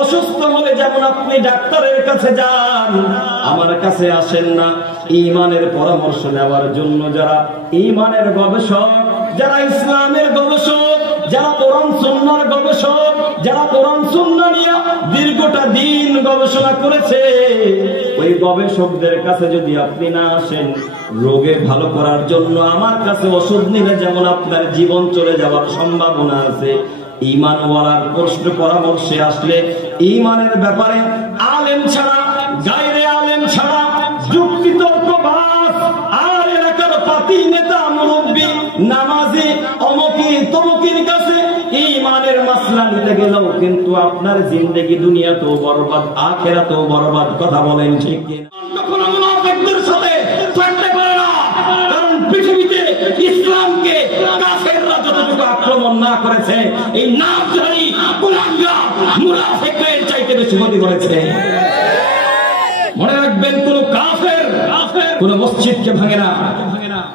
অসুস্থ হলে যেমন আপনি ডাক্তারের কাছে যান, আমার কাছে আসেন না ঈমানের পরামর্শ নেওয়ার জন্য। যারা ঈমানের গবেষক, যারা ইসলামের গবেষক, যারা কোরআন সুন্নাহর গবেষক, যারা কোরআন সুন্নাহ নিয়ে দীর্ঘটা দিন গবেষণা করেছে, ওই গবেষকদের কাছে যদি আপনি না আসেন রোগে ভালো করার জন্য, আমার কাছে ওষুধ নিলে যেমন আপনার জীবন চলে যাওয়ার সম্ভাবনা আছে, ঈমানওয়ালার প্রশ্ন পরামর্শে আসলে ঈমানের ব্যাপারে আলেম ছাড়া, গায়রে আলেম ছাড়া, যুক্তিতর্কবাজ আর এলাকার পাতি নেতা মুরব্বী নামাজি অমুকি তমুকির কাছে ঈমানের মাসলা নিতে গেলেও কিন্তু আপনার জিন্দেগি দুনিয়াতেও বরবাদ, আখিরাতেও বরবাদ। কথা বলেন ঠিক কিনা? কখনো মুনাফিকদের সাথে থাকতে পারে না, কারণ পৃথিবীতে ইসলামকে কাফেররা যতটুকু আক্রমণ না করেছে, এই নামধারী কুলাঙ্গার মুনাফিকরা এর চাইতে বেশি ক্ষতি করেছে। মনে রাখবেন, কোন কাফের কোন মসজিদকে ভাঙে না,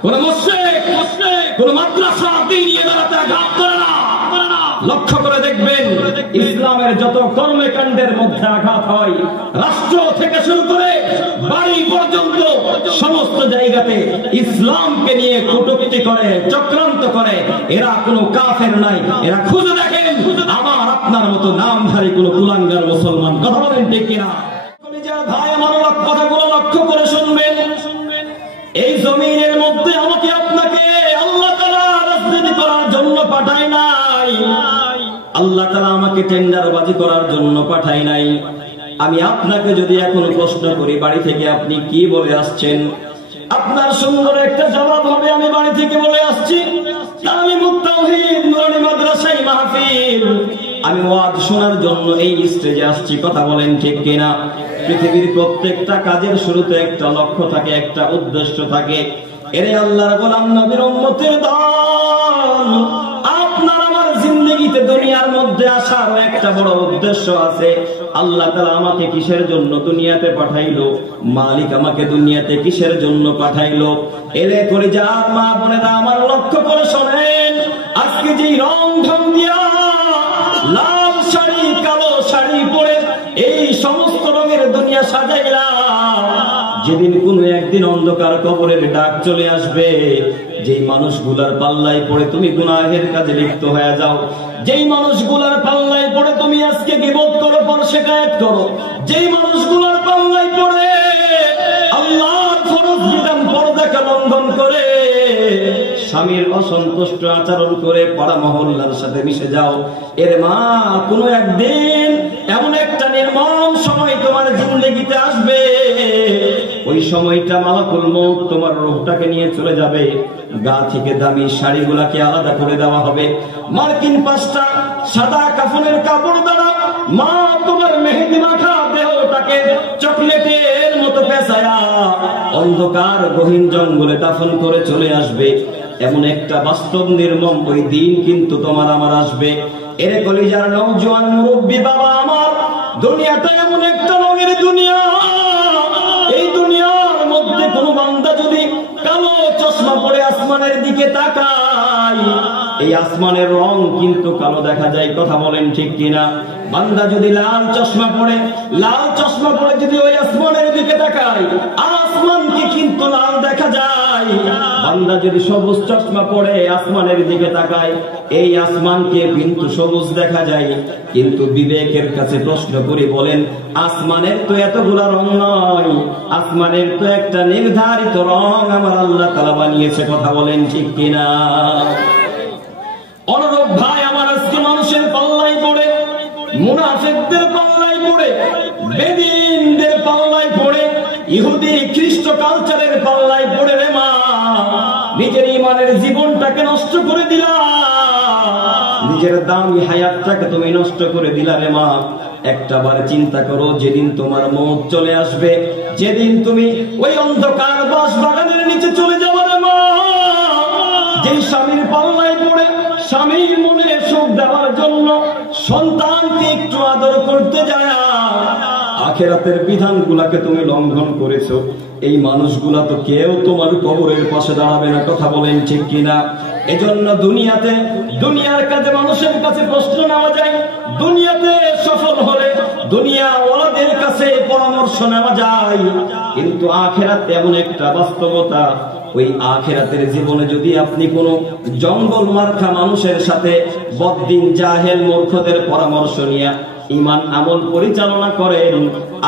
কোন মুশরিক কোন মাদ্রাসা দ্বীনি ইদারাতে আঘাত করে না। লক্ষ্য করে দেখবেন, ইসলামের যত কর্মকাণ্ডের মধ্যে আঘাত হয়, রাষ্ট্র থেকে শুরু করে বাড়ি পর্যন্ত সমস্ত জায়গাতে ইসলামকে নিয়ে কটূক্তি করে, চক্রান্ত করে, এরা কোনো কাফের নাই। এরা খুঁজে দেখেন আমার আপনার মতো নামধারী কোন কুলাঙ্গার মুসলমান। কথা বলেন ঠিক কিনা? ভাই আমার কথাগুলো লক্ষ্য করে শুনবেন। এই জমিনের মধ্যে আমাকে আপনাকে আল্লাহ তাআলা রাজনীতি করার জন্য পাঠায় নাই, আল্লাহ তাআলা আমাকে টেন্ডারবাজি করার জন্য পাঠায় নাই। আমি আপনাকে যদি এখন প্রশ্ন করি, বাড়ি থেকে আপনি কি বলে আসছেন, আপনার সুন্দর একটা জবাব হবে আমি বাড়ি থেকে বলে আসছি তামিমুত তাওহীদ নুরানী মাদ্রাসায় মাহফিল, আমি ওয়াজ শোনার জন্য এই স্টেজে আসছি। কথা বলেন ঠিক কিনা? পৃথিবীর প্রত্যেকটা কাজের শুরুতে একটা লক্ষ্য থাকে, একটা উদ্দেশ্য থাকে। এরে আল্লাহর গোলাম নবীর উম্মতের দল, আপনার আমার জিন্দেগিতে দুনিয়ার মধ্যে আসার একটা বড় উদ্দেশ্য আছে। আল্লাহ তাআলা আমাকে কিসের জন্য দুনিয়াতে পাঠাইলো, মালিক আমাকে দুনিয়াতে কিসের জন্য পাঠাইলো? এলে করে যার মা বোনেরা আমার লক্ষ্য করে শোনেন, আজকে যে রং ঢং দিয়া লাল শাড়ি কালো শাড়ি পরে এই সমস্ত রঙের দুনিয়া সাজাইলা, যেদিন কোনো একদিন অন্ধকার কবরের ডাক চলে আসবে, যেই মানুষগুলার পাল্লায় পড়ে তুমি গুনাহের কাজে লিপ্ত হয়ে যাও, যেই মানুষগুলার পাল্লায় পড়ে তুমি আজকে গীবত করো, পর শিকায়াত করো, যেই মানুষগুলার পাল্লায় পড়ে আল্লাহর ফরজ বিধান পর্দাকে লঙ্ঘন করে, স্বামীর অসন্তুষ্ট আচরণ করে পাড়া মহল্লার সাথে মিশে যাও, এর মা কোনো একদিন এমন একটা নির্মম সময় তোমার জিন্দেগিতে আসবে, ওই সময়টা মালাকুল মউত তোমার রূহটাকে নিয়ে চলে যাবে, গা থেকে দামি শাড়িগুলাকে আলাদা করে দেওয়া হবে, মার্কিন 5টা সাদা কাফনের কাপড় দ্বারা মা তোমার মেহেদি মাখা দেহটাকে চকলেটের মতো পেঁচায়া অন্ধকার গহীন জঙ্গলে দাফন করে চলে আসবে। এমন একটা বাস্তব নির্মম ওই দিন কিন্তু তোমার আমার আসবে। এরে কলিজার নওজোয়ান মুরব্বী বাবা আমার, দুনিয়াটা এমন একটা রঙের দুনিয়া, এই দুনিয়ার মধ্যে কোন বান্দা যদি কালো চশমা পরে আসমানের দিকে তাকায়, এই আসমানের রং কিন্তু কালো দেখা যায়। কথা বলেন ঠিক কিনা? বান্দা যদি লাল চশমা পরে যদি ওই আসমানের দিকে তাকায়, আসমানকে কিন্তু লাল দেখা যায়। বান্দা যদি সবুজ চশমা পরে আসমানের দিকে তাকায়, এই আসমানকে কিন্তু সবুজ দেখা যায়। কিন্তু বিবেকের কাছে প্রশ্ন করে বলেন, আসমানের তো এতগুলা রং নয়, আসমানের তো একটা নির্ধারিত রং আমার আল্লাহ তাআলা বানিয়েছে। কথা বলেন ঠিক কিনা? অনুরূপ ভাই আমার, আজকে মানুষের পাল্লায় পড়ে, মুনাফিকদের পাল্লায় পড়ে, বেদিনদের পাল্লায় পড়ে, ইহুদি খ্রিস্ট কালচারের পাল্লায় পড়ে রে মা নিজের ঈমানের জীবনটাকে নষ্ট করে দিলা, নিজের দামি হায়াতটাকে তুমি নষ্ট করে দিলা রে মা। একটা বার চিন্তা করো, যেদিন তোমার মওত চলে আসবে, যেদিন তুমি ওই অন্ধকার বাস বাগানের নিচে চলে যাবে রে মা, যেই স্বামীর পাল্লায় পড়ে স্বামীর মনে সুখ দেওয়ার জন্য সন্তানকে একটু আদর করতে যায় আখিরাতের বিধানগুলাকে তুমি লঙ্ঘন করেছো, এই মানুষগুলা তো কেউ তোমার কবরের পাশে দাঁড়াবে না। কথা বলেন ঠিক কিনা? এজন্য দুনিয়াতে দুনিয়ার কাজে মানুষের কাছে প্রশ্ন নেওয়া যায়, দুনিয়াতে সফল হলে দুনিয়া ওয়ালাদের কাছে পরামর্শ নেওয়া যায়, কিন্তু আখিরাত এমন একটা বাস্তবতা, ওই আখিরাতের জীবনে যদি আপনি কোন জঙ্গল মার্কা মানুষের সাথে বদ্দিন জাহেল মূর্খদের পরামর্শ নিয়ে ঈমান আমল পরিচালনা করেন,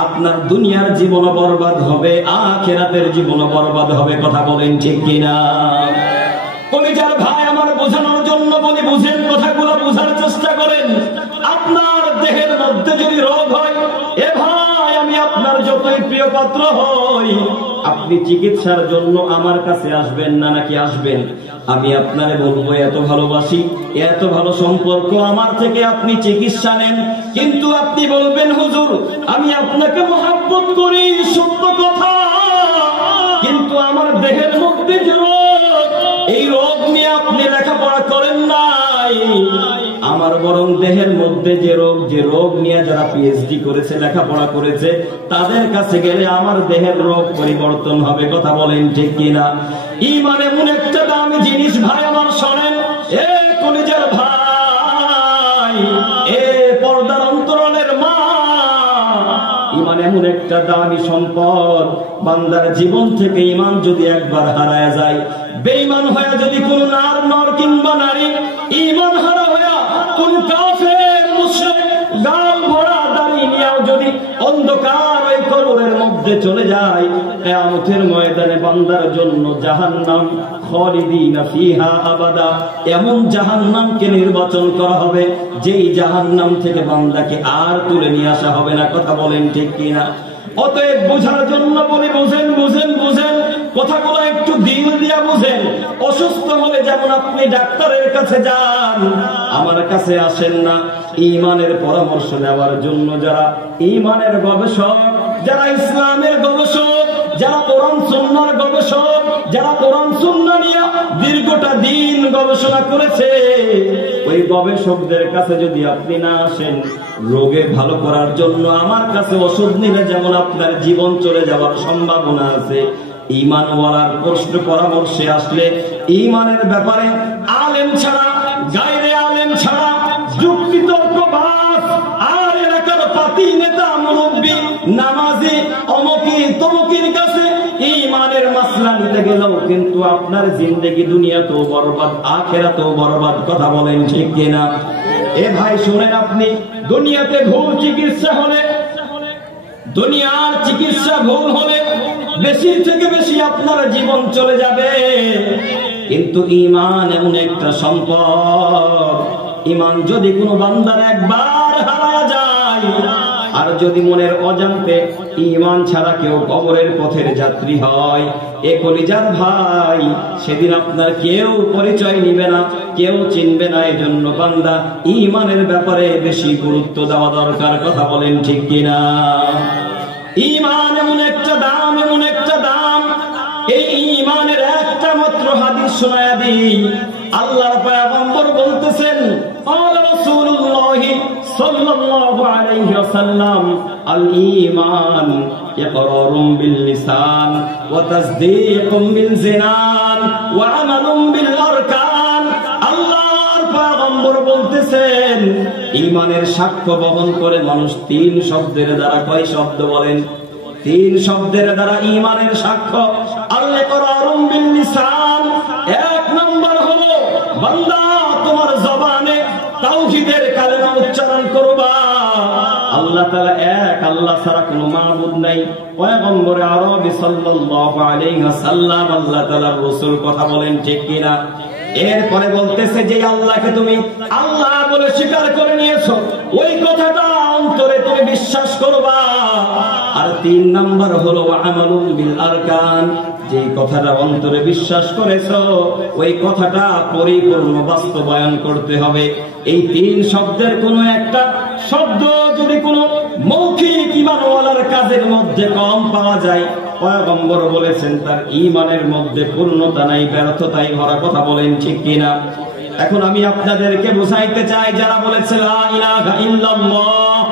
আপনার দুনিয়ার জীবন বরবাদ হবে, আখিরাতের জীবন বরবাদ হবে। কথা বলেন ঠিক কিনা? কলিজার ভাই আমার, বোঝানোর জন্য বলি, বুঝেন, কথাগুলো বোঝার চেষ্টা করেন। আপনার দেহের মধ্যে যদি রোগ হয়, এ ভাই আমি আপনার যতই প্রিয় পাত্র হই, আপনি চিকিৎসার জন্য আমার কাছে আসবেন না, নাকি আসবেন? আমি আপনারে বলবো এত ভালোবাসি, এত ভালো সম্পর্ক, আমার থেকে আপনি চিকিৎসা নেন। কিন্তু আপনি বলবেন হুজুর আমি আপনাকে মহব্বত করি, সত্য কথা, কিন্তু আমার দেহের মধ্যে যে রোগ, এই রোগ নিয়ে আপনি লেখাপড়া করেন নাই। আমার বরং দেহের মধ্যে যে রোগ নিয়ে যারা পিএইচডি করেছে, লেখাপড়া করেছে, তাদের কাছে গেলে আমার দেহের রোগ পরিবর্তন হবে। কথা বলেন ঠিক কিনা? ঈমান এমন একটা দামি জিনিস ভাই আমার, শোনেন এ কলিজার ভাই, এ পর্দার অন্তরালের মা, ঈমান এমন একটা দামি সম্পদ, বান্দার জীবন থেকে ঈমান যদি একবার হারায় যায়, বেঈমান হয়ে যদি কোন নর কিংবা নারী ঈমান হারা হয়ে কোন কাফের মুশরিক গাল ভরা দাড়ি নিয়েও যদি অন্ধকার ওই কবরের মধ্যে চলে যায়, কিয়ামতের ময়দানে বান্দার জন্য জাহান্নাম, খালিদিনা ফিহা আবাদা, এমন জাহান্নামকে নির্বাচন করা হবে যেই জাহান্নাম থেকে বান্দাকে আর তুলে নিয়ে আসা হবে না। কথা বলেন ঠিক কিনা? অতএব বোঝার জন্য বলি, বুঝেন বুঝেন বুঝেন, কথাগুলো একটু দিল দিয়া বুঝেন। অসুস্থ হলে যেমন আপনি ডাক্তারের কাছে যান, আমার কাছে আসেন না ঈমানের পরামর্শ নেওয়ার জন্য যারা ঈমানের গবেষক, যারা ইসলামের গবেষক, যারা কোরআন সুন্নাহর গবেষক, যারা কোরআন সুন্নাহ নিয়ে দীর্ঘটা দিন গবেষণা করেছে, ওই গবেষকদের কাছে যদি আপনি না আসেন রোগে ভালো করার জন্য, আমার কাছে ওষুধ নিলে যেমন আপনার জীবন চলে যাওয়ার সম্ভাবনা আছে, ঈমানওয়ালার প্রশ্ন পরামর্শে আসলে ঈমানের ব্যাপারে আলেম ছাড়া, গায়রে আলেম ছাড়া, যুক্তি তর্ক বাস আর এলাকার পাতি নেতা মুরব্বী নামাজি অমুকি তমুকির কাছে ঈমানের মাসলা নিতে গেলেও কিন্তু আপনার জিন্দেগি দুনিয়াতেও বরবাদ, আখিরাতেও বরবাদ। কথা বলেন ঠিক কিনা? এ ভাই শুনেন, আপনি দুনিয়াতে ভুল চিকিৎসা হলে, দুনিয়ার চিকিৎসা ভুল হলে বেশি থেকে বেশি আপনার জীবন চলে যাবে, কিন্তু ঈমান এমন একটা সম্পদ, ঈমান যদি কোনো বান্দার একবার হারা যায়, আর যদি মনের অজান্তে ঈমান ছাড়া কেউ কবরের পথের যাত্রী হয়, এ কলিজার ভাই, সেদিন আপনার কেউ পরিচয় নিবে না, কেউ চিনবে না। এই জন্য বান্দা ঈমানের ব্যাপারে বেশি গুরুত্ব দেওয়া দরকার। কথা বলেন ঠিক কিনা? ঈমান এমন একটা দাম, এমন একটা দাম, এই ঈমানের একটা মাত্র হাদিস শোনায়া দিই। আল্লাহর পয়গম্বর বলতেছেন, قال رسول الله صلى الله عليه وسلم الإيمان إقرار باللسان وتصديق بالجنان وعمل بالأركان। আল্লাহর পয়গম্বর বলতেছেন, ঈমানের সাক্ষ্য বহন করে মানুষ তিন শব্দের দ্বারা, কয় শব্দ বলেন? তিন শব্দের দ্বারা ঈমানের সাক্ষ্য। আল-ইকরারুম বিল লিসান, এক নম্বর হলো বান্দা তোমার জবানে তাওহীদের কালেমা উচ্চারণ করবা, আল্লাহ তাআলা এক, আল্লাহ ছাড়া কোনো মাবুদ নাই। পয়গম্বর আরবি সাল্লাল্লাহু আলাইহি ওয়াসাল্লাম আল্লাহ তাআলার রাসূল। কথা বলেন ঠিক কিনা? এরপরে বলতেছে যে আল্লাহকে তুমি আল্লাহ বলে স্বীকার করে নিয়েছো, ওই কথাটা অন্তরে তুমি বিশ্বাস করবা। আর তিন নাম্বার হলো আমালুন বিল আরকান, যে কথাটা অন্তরে বিশ্বাস করেছো ওই কথাটা পরিপূর্ণ বাস্তবায়ন করতে হবে। এই তিন শব্দের কোনো একটা শব্দ যদি কোনো মৌখিক ঈমানওয়ালার কাজের মধ্যে কম পাওয়া যায়, পয়গম্বর বলেছেন তার ঈমানের মধ্যে পূর্ণতা নাই, ব্যর্থতাই ভরা। কথা বলেন ঠিক কিনা? এখন আমি আপনাদেরকে বুঝাইতে চাই, যারা বলেছে লা ইলাহা ইল্লাল্লাহ,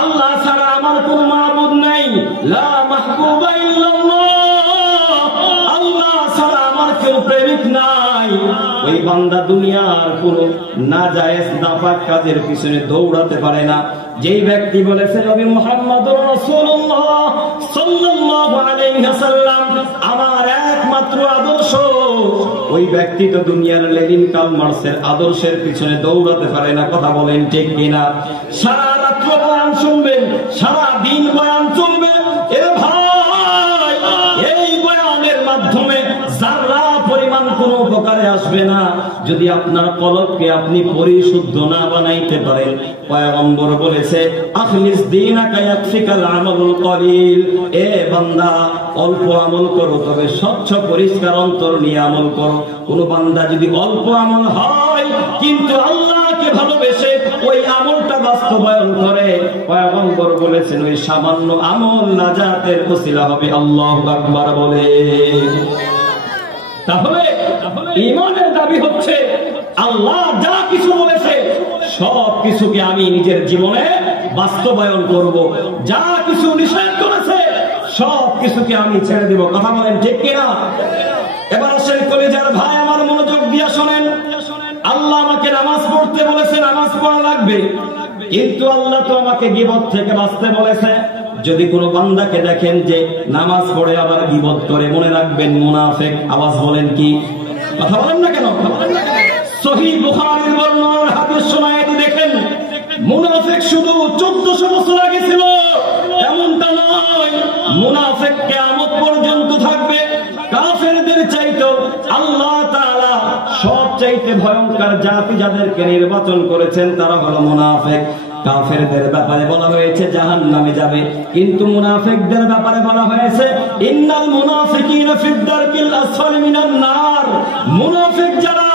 আল্লাহ ছাড়া আমার কোনো মাবুদ নাই, লা মাহবুবা ইল্লাল্লাহ, আল্লাহ ছাড়া আমার কেউ প্রেমিক নাই, ওই বান্দা দুনিয়ার কোন নাজায়েজ নাপাক কাজের পিছনে দৌড়াতে পারে না। যেই ব্যক্তি বলেছে নবী মুহাম্মদুর রাসূলুল্লাহ সাল্লাল্লাহু আলাইহি ওয়াসাল্লাম আমার একমাত্র আদর্শ, ওই ব্যক্তি তো দুনিয়ার লেনিন কার্ল মার্কসের আদর্শের পিছনে দৌড়াতে পারে না। কথা বলেন ঠিক কিনা? সারা রাত্র বয়ান শুনবেন, সারা দিন বয়ান শুনবেন, এ ভাই এই বয়ানের মাধ্যমে যারা পরিমাণ কোন উপকারে আসবে না যদি আপনার কলবকে আপনি পরিশুদ্ধ না বানাইতে পারেন। পয়গম্বর বলেছে আখলিস দীনাকা ইয়াকফিকাল আমালুল কলিল, এ বান্দা অল্প আমল করো তবে স্বচ্ছ পরিষ্কার অন্তর নিয়ে আমল করো। কোন বান্দা যদি অল্প আমল হয় কিন্তু আল্লাহকে ভালোবেসে ওই আমলটা বাস্তবায়ন করে, পয়গম্বর বলেছেন ওই সামান্য আমল নাজাতের ওসিলা হবে। আল্লাহু আকবার বলে। তাহলে ঈমানের দাবি হচ্ছে আল্লাহ যা কিছু বলেছে সব কিছুকে আমি নিজের জীবনে বাস্তবায়ন করব, যা কিছু নিষেধ করেছে সব কিছুকে আমি ছেড়ে দেব। কথা বলেন ঠিক কিনা? এবার আসেন কলিজার ভাই আমার, মনোযোগ দিয়ে শোনেন। আল্লাহ আমাকে নামাজ পড়তে বলেছে, নামাজ পড়া লাগবে, কিন্তু আল্লাহ তো আমাকে গীবত থেকে বাঁচতে বলেছে। যদি কোনো বান্দাকে দেখেন যে নামাজ পড়ে আবার গীবত করে, মনে রাখবেন মুনাফিক। আওয়াজ বলেন কি? কথা বলেন না কেন? সহিহ বুখারীর বর্ণনার হাদিস শোনায় দেখেন, মুনাফিক শুধু 1400 বছর আগে ছিল এমনটা নয়, মুনাফিক কিয়ামত পর্যন্ত থাকবে। কাফেরদের চাইতেও আল্লাহ তাআলা সবচাইতে ভয়ঙ্কর জাতি যাদেরকে নির্বাচন করেছেন তারা হলো মুনাফিক। কাফেরদের ব্যাপারে বলা হয়েছে জাহান্নামে যাবে, কিন্তু মুনাফিকদের ব্যাপারে বলা হয়েছে ইন্নাল মুনাফিকিনা ফিদ দারকিল আসফালি মিনান নার। মুনাফিক যারা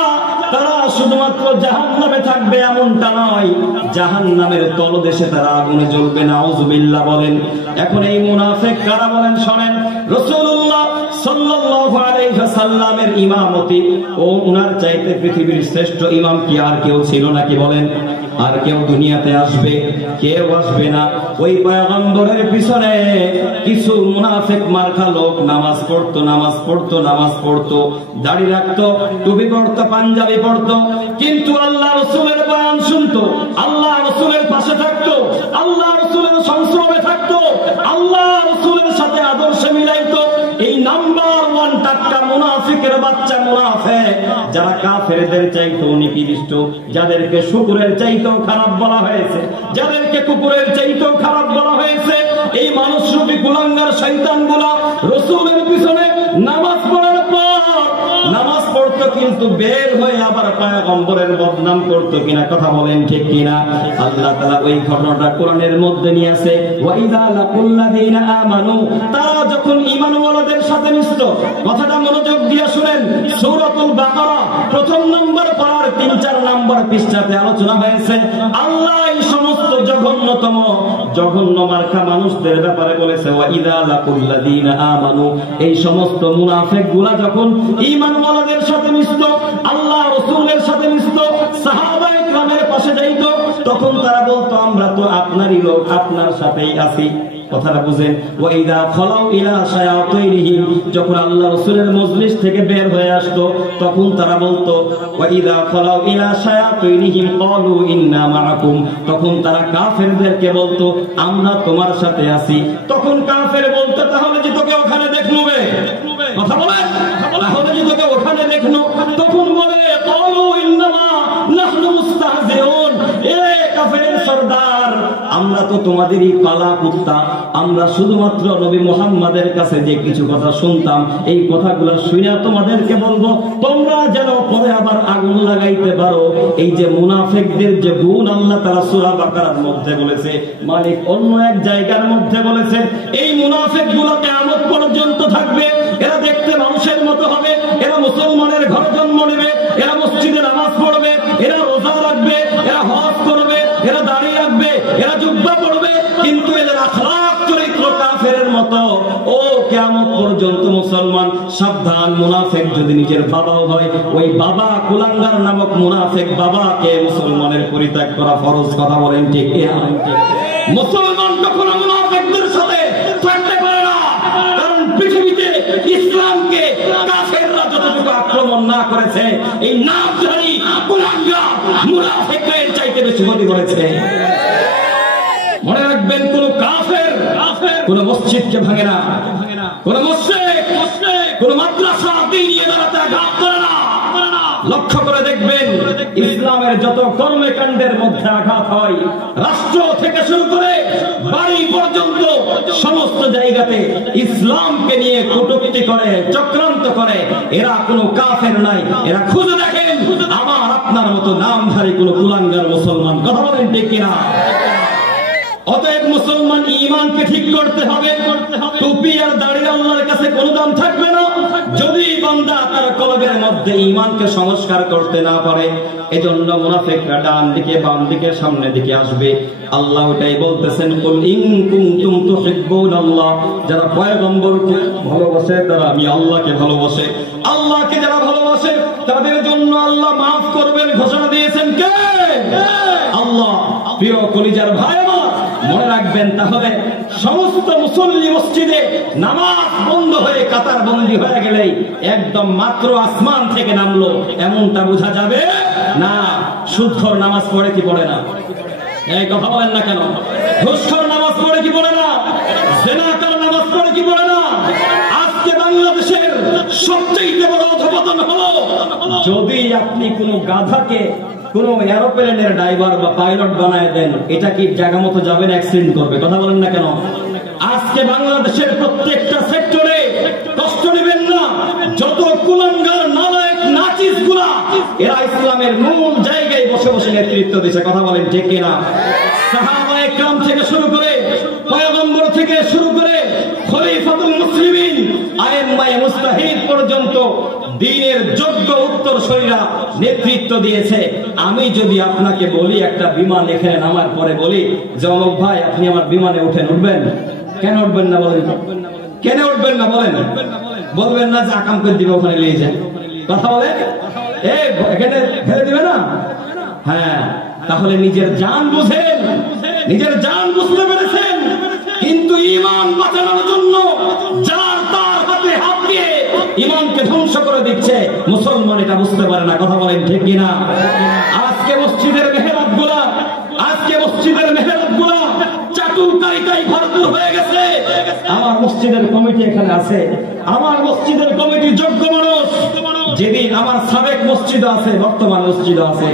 তারা শুধুমাত্র জাহান্নামে থাকবে এমনটা নয়, জাহান্নামের তলদেশে তারা আগুনে জ্বলবে। নাউযুবিল্লাহ বলেন। এখন এই মুনাফিক কারা বলেন শোনেন। রাসূলুল্লাহ সাল্লাল্লাহু আলাইহি ওয়াসাল্লামের ইমামতি ও উনার চাইতে পৃথিবীর শ্রেষ্ঠ ইমাম কি আর কেউ ছিল নাকি বলেন? আর কেউ দুনিয়াতে আসবে? কেউ আসবে না। ওই পয়গম্বরের পিছনে কিছু মুনাফিক মার্কা লোক নামাজ পড়তো, নামাজ পড়তো, নামাজ পড়তো, দাড়ি রাখতো, টুপি পড়তো, পাঞ্জাবি পড়তো, কিন্তু আল্লাহ রাসূলের বয়ান শুনতো, আল্লাহ রাসূলের পাশে থাকতো, আল্লাহ রাসূলের সংস্রবে থাকতো, আল্লাহ রাসূলের সাথে আদর্শ মিলাইতো। এই নাম্বার 1 টাটকা মুনাফিকের বাচ্চা মুনাফিক, যারা কাফেরদের চাইতেও নিকৃষ্ট, যাদেরকে শুকুরের চাইতেও খারাপ বলা হয়েছে, যাদেরকে কুকুরের চাইতেও খারাপ বলা হয়েছে, এই মানুষরূপী কুলাঙ্গার শয়তানগুলো রাসূলের পিছনে নামাজ পড়ার পর নামাজ পড়তো কিন্তু বের হয়ে আবার পয়গম্বরের বদনাম করতো কিনা? কথা বলেন ঠিক কিনা? আল্লাহ তাআলা ওই ঘটনাটা কোরআনের মধ্যে নিয়ে আসে, ওয়া ইযা লাকুল্লাযিনা আমানু, তারা যখন ঈমানওয়ালাদের সাথে মিশত। কথাটা মনোযোগ দিয়ে শুনেন। সূরাতুল বাকারা প্রথম নম্বর পারার 3-4 নম্বর পৃষ্ঠাতে আলোচনা হয়েছে। আল্লাহ এই সমস্ত জঘন্য মার্কা মানুষদের ব্যাপারে বলেছে, ওয়া ইযা লাকুল্লাযিনা আমানু, এই সমস্ত মুনাফিকগুলা যখন ঈমানওয়ালাদের সাথে মিশত, আল্লাহ রাসূলের সাথে মিশত, সাহাবায়ে কেরামের পাশে যাইতো, তখন তারা বলতো আমরা তো আপনারই লোক, আপনার সাথেই আছি। কথাটা বুঝেন। ওয়া ইযা খালাউ ইলা শায়াতিনহিম, যখন আল্লাহ রাসূলের মজলিস থেকে বের হয়ে আসতো তখন তারা বলতো ওয়া ইযা খালাউ ইলা শায়াতিনহিম ক্বালু ইন্না মাআকুম, তখন তারা কাফেরদেরকে বলতো আমরা তোমার সাথে আছি। তখন কাফের বলতো তাহলে যে তোকে ওখানে দেখলুবে। কথা বলেন, তাহলে যে তোকে ওখানে দেখলো, তখন বলে ক্বালু ইন্নামা নাহনু মুস্তাহজিউন, এ কাফের সরদার আমরা তো তোমাদেরই কালা কুত্তা, আমরা শুধুমাত্র নবী মুহাম্মাদের কাছে যে কিছু কথা শুনতাম এই কথাগুলো শুনে তোমাদেরকে বলবো, তোমরা যেন পরে আবার আগুন লাগাইতে পারো। এই যে মুনাফিকদের যে গুণ আল্লাহ তাআলা সূরা বাকারার মধ্যে বলেছে, মালিক অন্য এক জায়গার মধ্যে বলেছে, এই মুনাফিকগুলো কিয়ামত পর্যন্ত থাকবে। এরা দেখতে মানুষের মতো হবে, এরা মুসলমানের ঘরে জন্ম নেবে, এরা মসজিদে নামাজ পড়বে, এরা রোজা রাখবে, এরা হজ করবে, এরা দাড়ি রাখবে, এরা জুব্বা পড়বে, কিন্তু এদের আখলাক চরিত্র কাফেরের মতো। ও কিয়ামত পর্যন্ত মুসলমান সাবধান, মুনাফিক যদি নিজের বাবাও হয়, ওই বাবা কুলাঙ্গার নামক মুনাফিক বাবাকে মুসলমানের পরিত্যাগ করা ফরজ। কথা বলেন ঠিক কিনা? মুসলমান কখনো মুনাফিকদের সাথে থাকতে পারে না, কারণ পৃথিবীতে ইসলামকে কাফেররা যতটুকু আক্রমণ না করেছে, এই নামধারী কুলাঙ্গার মুনাফিকদের চাইতে বেশি ক্ষতি করেছে। মনে রাখবেন, কোন কাফের কোন মসজিদকে ভাঙে না, কোন মুশরিক কোন মাদ্রাসা দ্বীনি ইদারাতে আঘাত করে না। লক্ষ্য করে দেখবেন, ইসলামের যত কর্মকাণ্ডের মধ্যে আঘাত হয়, রাষ্ট্র থেকে শুরু করে বাড়ি পর্যন্ত সমস্ত জায়গাতে ইসলামকে নিয়ে কটূক্তি করে, চক্রান্ত করে, এরা কোনো কাফের নাই। এরা খুঁজে দেখেন আমার আপনার মতো নামধারী কোন কুলাঙ্গার মুসলমান। কথা বলেন ঠিক কিনা? অতএব মুসলমান ঈমানকে ঠিক করতে হবে। টুপি আর দাড়ি আল্লাহর কাছে কোনো দাম থাকবে না যদি বান্দা তার কলবের মধ্যে ঈমানকে সংস্কার করতে না পারে। এজন্য মুনাফিকরা ডান দিকে, বাম দিকে, সামনে দিকে আসবে। আল্লাহ ওটাই বলতেছেন, কুল ইন কুনতুম তুহিব্বুনাল্লাহ, যারা পয়গম্বরকে ভালোবাসে তারা আমি আল্লাহকে ভালোবাসে। আল্লাহকে যারা ভালোবাসে তাদের জন্য আল্লাহ মাফ করবেন ঘোষণা দিয়েছেন কে? আল্লাহ। প্রিয় কলিজার ভাই আমার, মনে রাখবেন, তাহলে সমস্ত মুসল্লি মসজিদে নামাজ বন্ধ হয়ে কাতার বন্দী হয়ে গেলেই একদম মাত্র আসমান থেকে নামলো এমনটা বোঝা যাবে না। সুদখোর নামাজ পড়ে কি পড়ে না? এই কথা বলেন না কেন? ঘুষখোর নামাজ পড়ে কি পড়ে না? জিনাকার নামাজ পড়ে কি পড়ে না? আজকে বাংলাদেশের সবচেয়ে বড় অধঃপতন হলো, যদি আপনি কোনো গাধাকে কোন এরোপ্লেনের ড্রাইভার বা পাইলট বানায় দেন, এটা কি জায়গা মতো যাবেন? অ্যাক্সিডেন্ট করবে। কথা বলেন না কেন? আজকে বাংলাদেশের প্রত্যেকটা সেক্টরে কষ্ট নেবেন না, যত কুলাঙ্গার নালায়েক নাচিস গুলা এরা ইসলামের মূল জায়গায় বসে বসে নেতৃত্ব দিচ্ছে। কথা বলেন ঠিক কিনা? সাহাবায়ে কেরাম থেকে শুরু করে, পয়গম্বর থেকে শুরু করে, খলিফাতুল মুসলিমিন, আইম্মায়ে মুজতাহিদ পর্যন্ত দ্বীনের যোগ্য উত্তরসূরিরা নেতৃত্ব দিয়েছে। আমি যদি আপনাকে বলি, একটা বিমান এখানে নামার পরে বলি যে অমুক ভাই আপনি আমার বিমানে উঠেন, উঠবেন? কেন উঠবেন না বলেন? কেন উঠবেন না বলেন? বলবেন না যে আকাম করে দিবে, ওখানে নিয়ে যায়। কথা বলে এখানে ফেলে দিবে না? হ্যাঁ, তাহলে নিজের জান বুঝেন, নিজের জান বুঝতে পেরেছেন, কিন্তু ঈমান বাঁচানোর জন্য যার তার হাতে হাত দিয়ে ঈমানকে ধ্বংস করে দিচ্ছে, মুসলমান এটা বুঝতে পারে না। কথা বলেন ঠিক কিনা? আজকে মসজিদের মেহরাবগুলা, চাটুকারিতায় ভরপুর হয়ে গেছে। আমার মসজিদের কমিটি এখানে আছে, আমার মসজিদের কমিটি যোগ্য মানুষ। যেদিন আমার সাবেক মসজিদ আছে, বর্তমান মসজিদ আছে,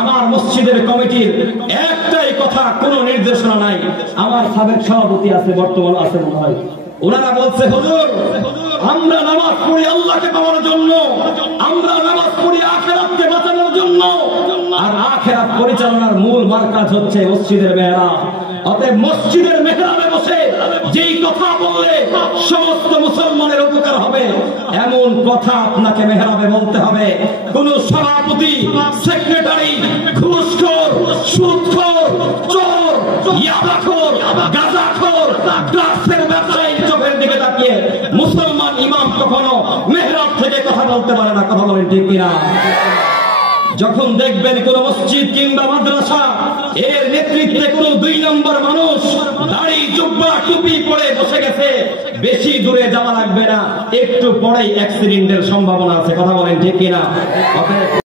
আমার মসজিদের কমিটির একটাই কথা, কোন নির্দেশনা নাই। আমার সাবেক সভাপতি আছে, বর্তমান আছে মনে হয়, ওনারা বলছে হুজুর আমরা নামাজ পড়ি আল্লাহকে পাওয়ার জন্য, আমরা নামাজ পড়ি আখিরাতকে বাঁচানোর জন্য, আর আখিরাত পরিচালনার মূল মারকাজ হচ্ছে মসজিদের মেহরাব। অতএব মসজিদের মেহরাবে বসে যেই কথা বললে সমস্ত মুসলমানের উপকার হবে, এমন কথা আপনাকে মেহরাবে বলতে হবে। কোন সভাপতি, সেক্রেটারি, ঘুষখোর, সুদখোর, চোর, ইয়াবাখোর, গাঁজাখোর, ড্রাগসের ব্যবসায়ী চোখের দিকে তাকিয়ে মুসলমান ইমাম কখনো মেহরাব থেকে কথা বলতে পারে না। কথা বলেন ঠিক কিনা? যখন দেখবেন কোন মসজিদ কিংবা মাদ্রাসা এর নেতৃত্বে কোন 2 নম্বর মানুষ দাড়ি, জুব্বা, টুপি পরে বসে গেছে, বেশি দূরে যাওয়া লাগবে না, একটু পরেই অ্যাক্সিডেন্টের সম্ভাবনা আছে। কথা বলেন ঠিক কিনা?